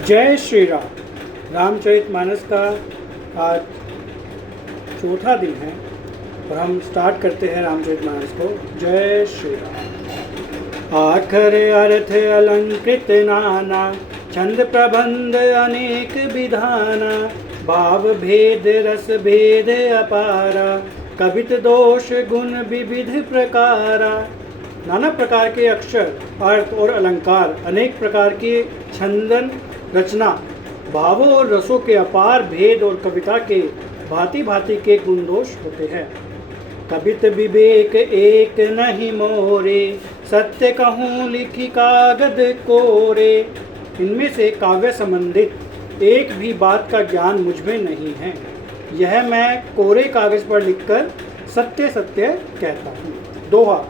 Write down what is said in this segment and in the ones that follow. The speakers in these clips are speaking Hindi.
जय श्री राम। रामचरितमानस का आज चौथा दिन है और हम स्टार्ट करते हैं रामचरितमानस को। जय श्री राम। आखर अर्थ अलंकृत नाना, छंद प्रबंध अनेक विधाना, भाव भेद रस भेद अपारा, कवित दोष गुण विविध प्रकारा। नाना प्रकार के अक्षर, अर्थ और अलंकार, अनेक प्रकार की छंदन रचना, भावों और रसों के अपार भेद और कविता के भांति भांति के गुण दोष होते हैं। कवित विवेक एक नहीं मोरे, सत्य कहूँ लिखी कागद कोरे। इनमें से काव्य संबंधित एक भी बात का ज्ञान मुझमें नहीं है, यह मैं कोरे कागज पर लिखकर सत्य सत्य कहता हूँ। दोहा।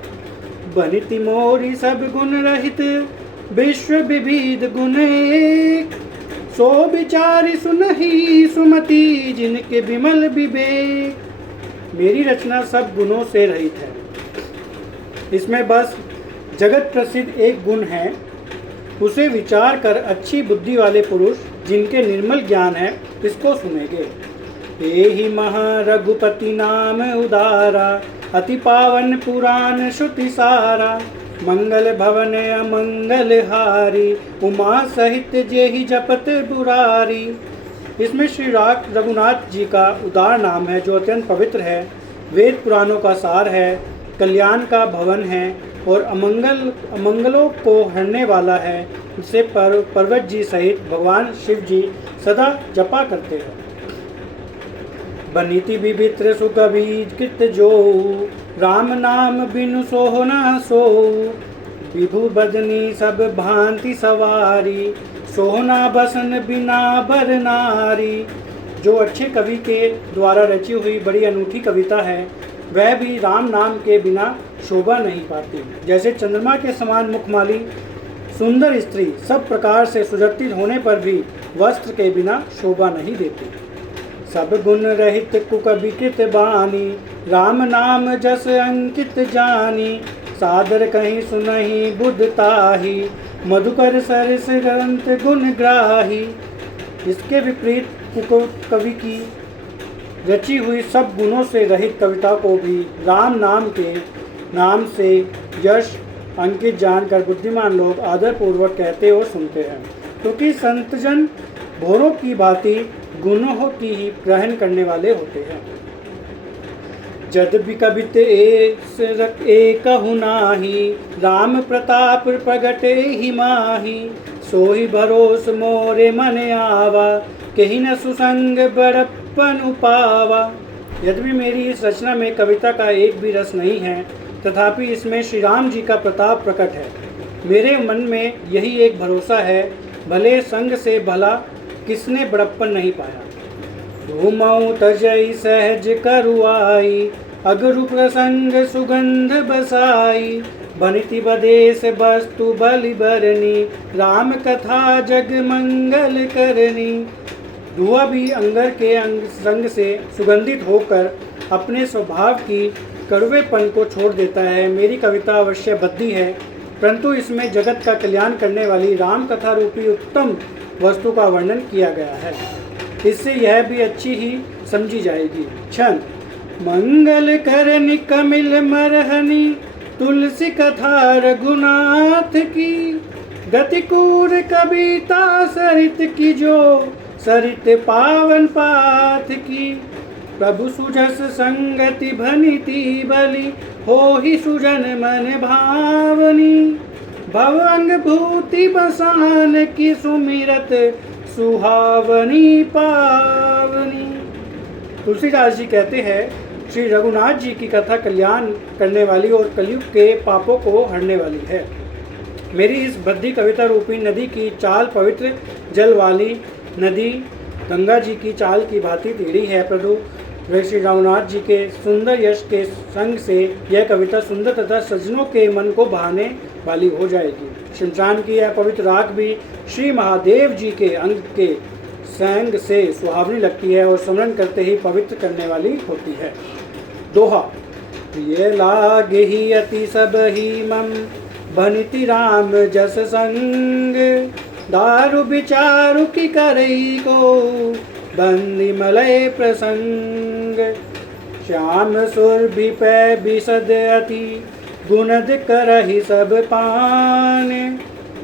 बनिति मोरी सब गुण रहित, विश्व विविध गुण एक। सो विचारी सुनहि सुमति, जिनके विमल विवेक। मेरी रचना सब गुणों से रहित है, इसमें बस जगत प्रसिद्ध एक गुण है, उसे विचार कर अच्छी बुद्धि वाले पुरुष जिनके निर्मल ज्ञान है इसको सुनेंगे। एहि महा रघुपति नाम उदारा, अति पावन पुराण श्रुति सारा। मंगल भवन अमंगल हारी, उमा सहित जेहि जपत बुरारी। इसमें श्री रघुनाथ जी का उदार नाम है जो अत्यंत पवित्र है, वेद पुराणों का सार है, कल्याण का भवन है और अमंगलों को हरने वाला है, जिसे पर्वत जी सहित भगवान शिव जी सदा जपा करते हैं। बनीति विभित्र सुकवि कृत जो, राम नाम बिनु सोह न सो। विभु बदनी सब भांति सवारी, सोहना बसन बिना बर नारी। जो अच्छे कवि के द्वारा रची हुई बड़ी अनूठी कविता है, वह भी राम नाम के बिना शोभा नहीं पाती। जैसे चंद्रमा के समान मुखमाली सुंदर स्त्री सब प्रकार से सुरक्षित होने पर भी वस्त्र के बिना शोभा नहीं देती। सब गुण रहित कुकविकृत बानी, राम नाम जस अंकित जानी। सादर कहीं सुनहि बुध ताही, मधुकर सरस ग्रंथ गुण ग्राही। इसके विपरीत कवि की रची हुई सब गुणों से रहित कविता को भी राम नाम के नाम से यश अंकित जानकर बुद्धिमान लोग आदरपूर्वक कहते और सुनते हैं, क्योंकि संतजन भोरों की भांति गुणों की ही ग्रहण करने वाले होते हैं। जद भी कवित एकहु नाही, राम प्रताप प्रगटे ही माही। सोही भरोस मोरे मन आवा, कहीं न सुसंग बड़प्पन उपावा। यद्यपि मेरी इस रचना में कविता का एक भी रस नहीं है, तथापि इसमें श्री राम जी का प्रताप प्रकट है। मेरे मन में यही एक भरोसा है, भले संग से भला किसने बड़प्पन नहीं पाया। घूमऊ तजई सहज करुआई, अगरु प्रसंग सुगंध बसाई। बनिति बदेश वस्तु बलि बरनी, राम कथा जग मंगल करनी। दुआ भी अंगर के संग से सुगंधित होकर अपने स्वभाव की कड़वेपन को छोड़ देता है। मेरी कविता अवश्य बद्दी है, परंतु इसमें जगत का कल्याण करने वाली राम कथा रूपी उत्तम वस्तु का वर्णन किया गया है, इससे यह भी अच्छी ही समझी जाएगी। छंद। मंगल करनि कमिल मरहनी, तुलसी कथा रघुनाथ की। गतिकूर कविता सरित की जो, सरित पावन पाथ की। प्रभु सुजस संगति भनिति बलि, होहि सुजन मन भावनी। भवंग भूति बसान की सुमिरत, सुहावनी पावनी। तुलसीदास जी कहते हैं, श्री रघुनाथ जी की कथा कल्याण करने वाली और कलयुग के पापों को हरने वाली है। मेरी इस बद्धी कविता रूपी नदी की चाल पवित्र जल वाली नदी गंगा जी की चाल की भांति टेढ़ी है, प्रभु श्री रघुनाथ जी के सुंदर यश के संग से यह कविता सुंदर तथा सज्जनों के मन को भाने वाली हो जाएगी। शिमशान की यह पवित्र राख भी श्री महादेव जी के अंग के संग से सुहावनी लगती है और स्मरण करते ही पवित्र करने वाली होती है। दोहा। ये लागे ही अति सब ही मम, बनिति राम जस संग। दारु विचारु की करई को बंदी मलय प्रसंग। श्याम सुरभि पै बिसद अति गुणद करहि सब पान।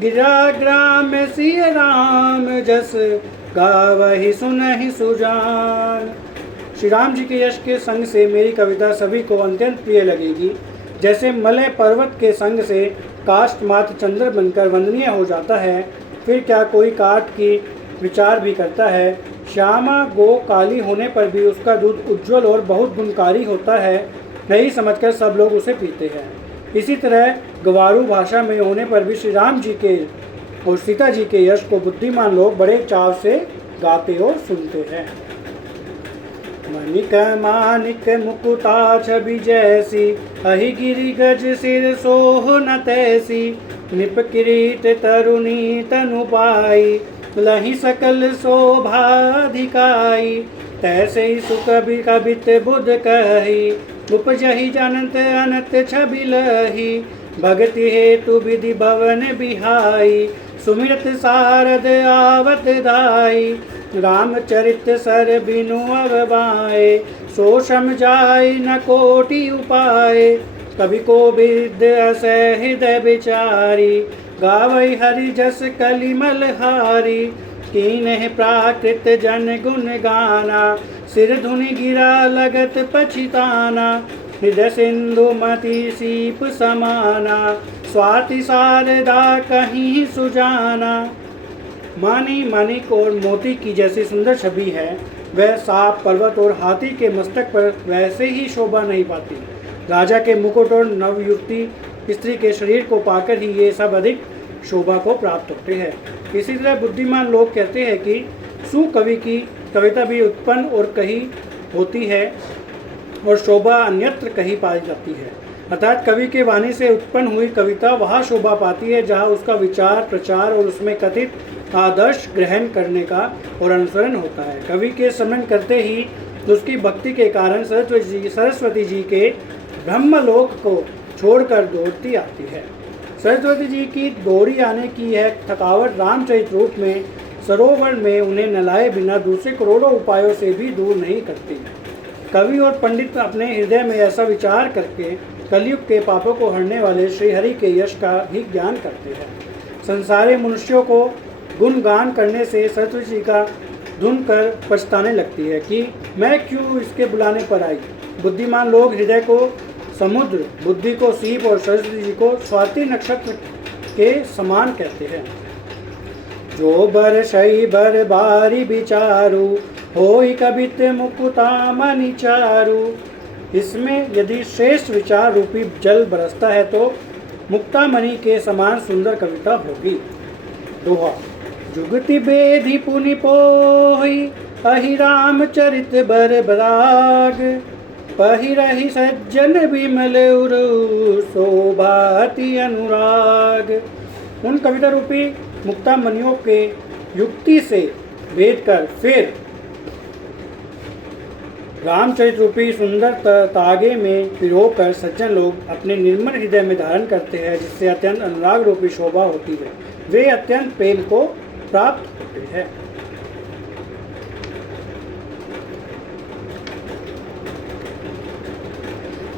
गिरा ग्राम सिय राम जस गावहि सुनहि सुजान। श्री राम जी के यश के संग से मेरी कविता सभी को अत्यंत प्रिय लगेगी। जैसे मलय पर्वत के संग से काष्ठ मात्र चंद्र बनकर वंदनीय हो जाता है, फिर क्या कोई काठ की विचार भी करता है। श्यामा गो काली होने पर भी उसका दूध उज्जवल और बहुत गुणकारी होता है, यही समझकर सब लोग उसे पीते हैं। इसी तरह गवारू भाषा में होने पर भी श्री राम जी के और सीता जी के यश को बुद्धिमान लोग बड़े चाव से गाते और सुनते हैं। मणिक मानिक मुकुटा छवि जैसी, अहि गिरि गज सिर सोह न तैसी। निप किरीट तरुणी तनु पाई, लहि सकल शोभाधिकाई। तैसे ही सुकबि कबित बुध कही, उपजहि जनत अनत छबि लही। भगति हेतु विधि भवन बिहाई, सुमिरत सारद आवत दाई। रामचरित सर बिनु अवबाए, सो सम जाय न कोटि उपाय। कवि को विद असै हृदय विचारी, गावै हरि जस कलिमल हारी। कीन्ह प्राकृत जन गुण गाना, सिर धुनि गिरा लगत पछिताना। हृदय सिंधु मति सीप समाना, स्वाति शारदा कहीं सुजाना। मानी मानिक और मोती की जैसी सुंदर छवि है, वह सांप पर्वत और हाथी के मस्तक पर वैसे ही शोभा नहीं पाती। राजा के मुकुट और नवयुवती स्त्री के शरीर को पाकर ही ये सब अधिक शोभा को प्राप्त होते हैं। इसी तरह बुद्धिमान लोग कहते हैं कि सुकवि की कविता भी उत्पन्न और कही होती है और शोभा अन्यत्र कहीं पाई जाती है। अर्थात कवि के वाणी से उत्पन्न हुई कविता वहाँ शोभा पाती है जहाँ उसका विचार प्रचार और उसमें कथित आदर्श ग्रहण करने का और अनुसरण होता है। कवि के स्मरण करते ही उसकी भक्ति के कारण सरस्वती जी के ब्रह्मलोक को छोड़कर दौड़ती आती है। सरस्वती जी की दौड़ी आने की यह थकावट रामचरित रूप में सरोवर में उन्हें नलाए बिना दूसरे करोड़ों उपायों से भी दूर नहीं करती। कवि और पंडित अपने हृदय में ऐसा विचार करके कलयुग के पापों को हरने वाले श्री हरि के यश का भी ज्ञान करते हैं। संसारी मनुष्यों को गुणगान करने से सरस्वती जी का धुन कर पछताने लगती है कि मैं क्यों इसके बुलाने पर आई। बुद्धिमान लोग हृदय को समुद्र, बुद्धि को सीप और सरस्वती जी को स्वाति नक्षत्र के समान कहते हैं। जो बर शई बर बारी विचारू, होई कबित मुकुता मनि चारू। इसमें यदि श्रेष्ठ विचार रूपी जल बरसता है तो मुक्तामणि के समान सुंदर कविता होगी। दोहा। जुगति बेधि पुनि पोहि, अहि रामचरित बर बराग। पहिरहि सज्जन विमल उरु, शोभाति अनुराग। उन कविता रूपी मुक्तामणियों के युक्ति से भेद कर फिर रामचरित रूपी सुंदर तागे में पिरोकर सज्जन लोग अपने निर्मल हृदय में धारण करते हैं, जिससे अत्यंत अनुराग रूपी शोभा होती है। वे अत्यंत प्रेम को प्राप्त होते हैं।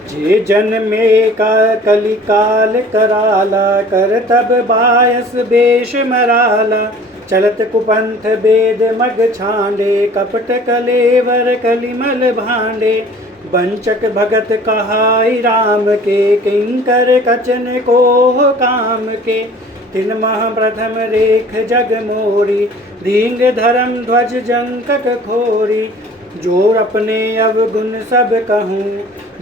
जे जन में का कलिकाल कराला, कर तब बायस बेश मराला। चलत कुपंथ बेद मग छांडे, कपट कलेवर कलिमल भांडे। बंचक भगत कहाई राम के, किंकर कचन को काम के। तिन मह प्रथम रेख जग मोरी, धींग धर्म ध्वज जंकक खोरी। जोर अपने अवगुण सब कहूँ,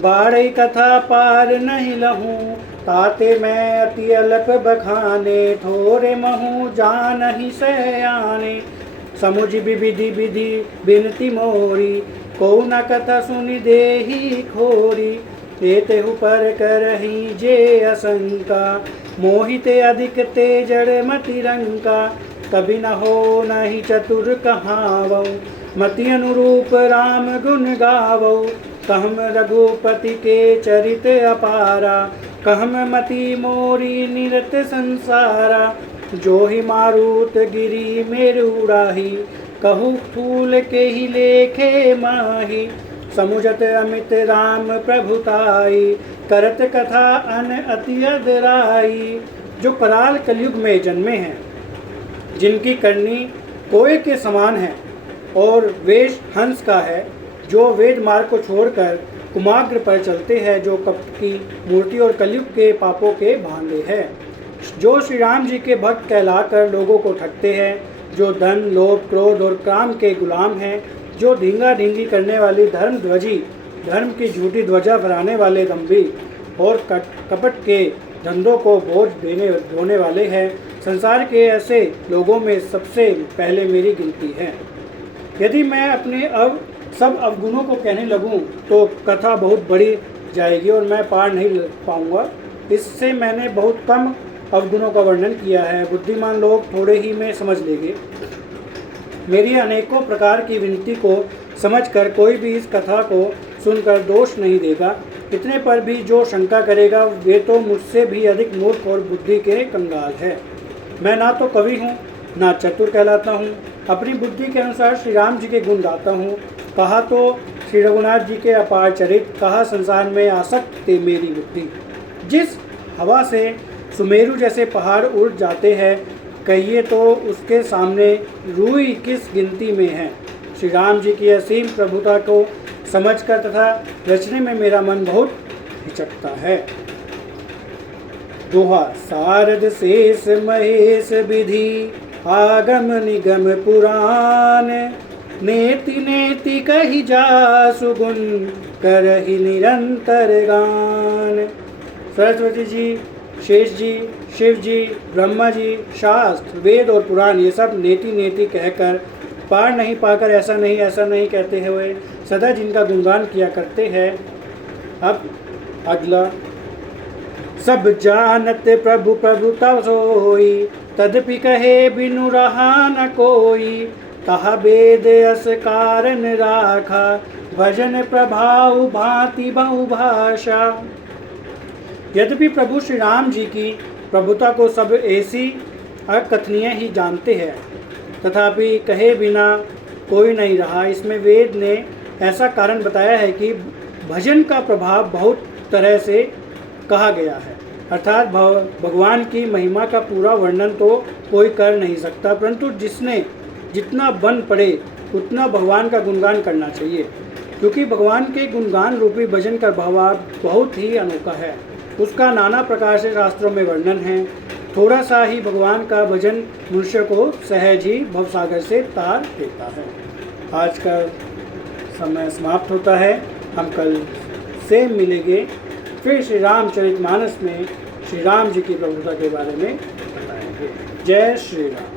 बाढ़ई कथा पार नहीं लहूँ। ताते मैं अति अल्प बखाने, थोरे महू जानहि सयाने। समुझ विधि विधि बिनती मोरी, को न कथा सुनि देहि खोरी। तेहु पर करही जे असंका, मोहिते अधिक तेजड़ मति रंका। कभी न हो नहीं चतुर कहावौ, मति अनुरूप राम गुण गावौ। कहम रघुपति के चरित अपारा, कहम मति मोरी निरत संसारा। जो ही मारुत गिरी मेरु उड़ाही, कहु फूल के ही लेखे माही। समुझत अमित राम प्रभुताई, करत कथा अन अति अदराई। जो कराल कलयुग में जन्मे हैं, जिनकी करनी कोए के समान है और वेश हंस का है, जो वेद मार्ग को छोड़कर कुमाग्र पर चलते हैं, जो कपट की मूर्ति और कलयुग के पापों के भांडे हैं, जो श्री राम जी के भक्त कहलाकर लोगों को ठगते हैं, जो धन लोभ क्रोध और काम के गुलाम हैं, जो ढींगा ढींगी करने वाली धर्म ध्वजी, धर्म की झूठी ध्वजा फहराने वाले दम्भी और कपट के धंधों को बोझ ढोने वाले हैं। संसार के ऐसे लोगों में सबसे पहले मेरी गिनती है। यदि मैं अपने सब अवगुणों को कहने लगूं तो कथा बहुत बड़ी जाएगी और मैं पार नहीं पाऊंगा। इससे मैंने बहुत कम अवगुणों का वर्णन किया है, बुद्धिमान लोग थोड़े ही में समझ लेंगे। मेरी अनेकों प्रकार की विनती को समझकर कोई भी इस कथा को सुनकर दोष नहीं देगा। इतने पर भी जो शंका करेगा वे तो मुझसे भी अधिक मूर्ख और बुद्धि के कंगाल है। मैं ना तो कवि हूँ ना चतुर कहलाता हूँ, अपनी बुद्धि के अनुसार श्री राम जी के गुण गाता हूँ। कहा तो श्री रघुनाथ जी के अपार चरित, कहा संसार में आसक्त थे मेरी बुद्धि। जिस हवा से सुमेरु जैसे पहाड़ उड़ जाते हैं, कहिए तो उसके सामने रूई किस गिनती में है। श्री राम जी की असीम प्रभुता को समझकर तथा रचने में मेरा मन बहुत हिचकता है। दोहा। सारद शेष महेश विधि, आगम निगम पुराण। नेति नेति कही जासु गुण, करहि निरंतर गान। सरस्वती जी, शेष जी, शिव जी, ब्रह्मा जी, शास्त्र, वेद और पुराण ये सब नेति नेति कहकर पार नहीं पाकर ऐसा नहीं कहते हुए सदा जिनका गुणगान किया करते हैं। अब अगला। सब जानत प्रभु प्रभु तव सोई, तदपि कहे बिनु रहा न कोई। कहा वेद अस कारण राखा, भजन प्रभाव भांति बहुभाषा। यद्यपि प्रभु श्री राम जी की प्रभुता को सब ऐसी अकथनीय ही जानते हैं, तथापि कहे बिना कोई नहीं रहा। इसमें वेद ने ऐसा कारण बताया है कि भजन का प्रभाव बहुत तरह से कहा गया है, अर्थात भगवान की महिमा का पूरा वर्णन तो कोई कर नहीं सकता, परंतु जिसने जितना बन पड़े उतना भगवान का गुणगान करना चाहिए, क्योंकि भगवान के गुणगान रूपी भजन का भाव बहुत ही अनोखा है। उसका नाना प्रकार से शास्त्रों में वर्णन है। थोड़ा सा ही भगवान का भजन मनुष्य को सहज ही भवसागर से तार देता है। आज का समय समाप्त होता है। हम कल से मिलेंगे फिर श्री रामचरितमानस में श्री राम जी की प्रभुता के बारे में बताएंगे। जय श्री राम।